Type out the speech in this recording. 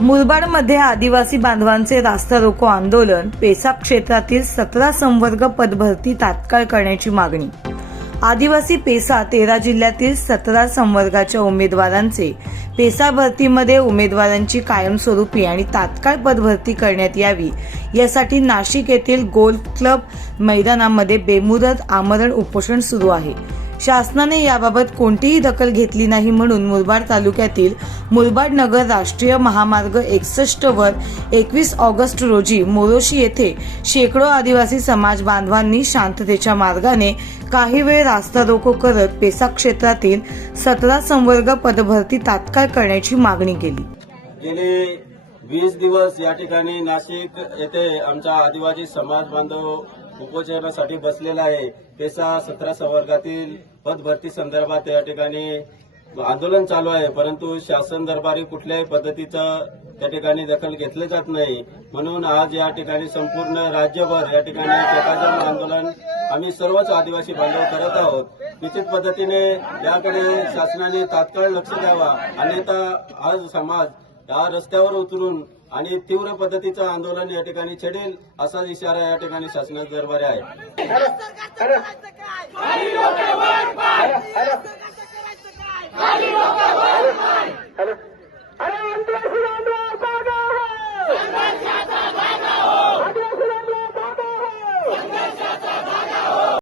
मुरबाडमध्ये आदिवासी बांधवांचे रास्ता रोको आंदोलन पेसाब क्षेत्रातील सतरा संवर्ग पदभरती तात्काळ करण्याची मागणी. आदिवासी पेसा तेरा जिल्ह्यातील सतरा संवर्गाच्या उमेदवारांचे पेसा भरतीमध्ये उमेदवारांची कायमस्वरूपी आणि तात्काळ पदभरती करण्यात यावी यासाठी नाशिक येथील गोल्फ क्लब मैदानामध्ये बेमुदत आमरण उपोषण सुरू आहे. शासनाने याबाबत कोणतीही दखल घेतली नाही म्हणून मुरबाड तालुक्यातील मुरबाड नगर राष्ट्रीय महामार्ग एकसष्ट वर एकवीस ऑगस्ट रोजी मोरोशी येथे शेकडो आदिवासी समाज बांधवांनी शांततेच्या मार्गाने काही वेळ रास्ता रोको करत पेसा क्षेत्रातील सतरा संवर्ग पदभरती तात्काळ करण्याची मागणी केली. गेले वीस दिवस या ठिकाणी नाशिक येथे आमचा आदिवासी समाज बांधव उपोषणासाठी बसलेला आहे. पेसा सतरा संवर्गातील पदभरती संदर्भात या ठिकाणी आंदोलन चालू आहे. परंतु शासन दरबारी कुठल्याही पद्धतीचं त्या ठिकाणी दखल घेतलं जात नाही. म्हणून आज या ठिकाणी संपूर्ण राज्यभर या ठिकाणी चकाजाम आंदोलन आम्ही सर्वच आदिवासी बांधव करत आहोत. निश्चित पद्धतीने याकडे शासनाने तात्काळ लक्ष द्यावा. अन्यथा आज समाज या रस्त्यावर उतरून आणि तीव्र पद्धतीचं आंदोलन या ठिकाणी छेडेल असा इशारा या ठिकाणी शासनाच्या दरबारी आहे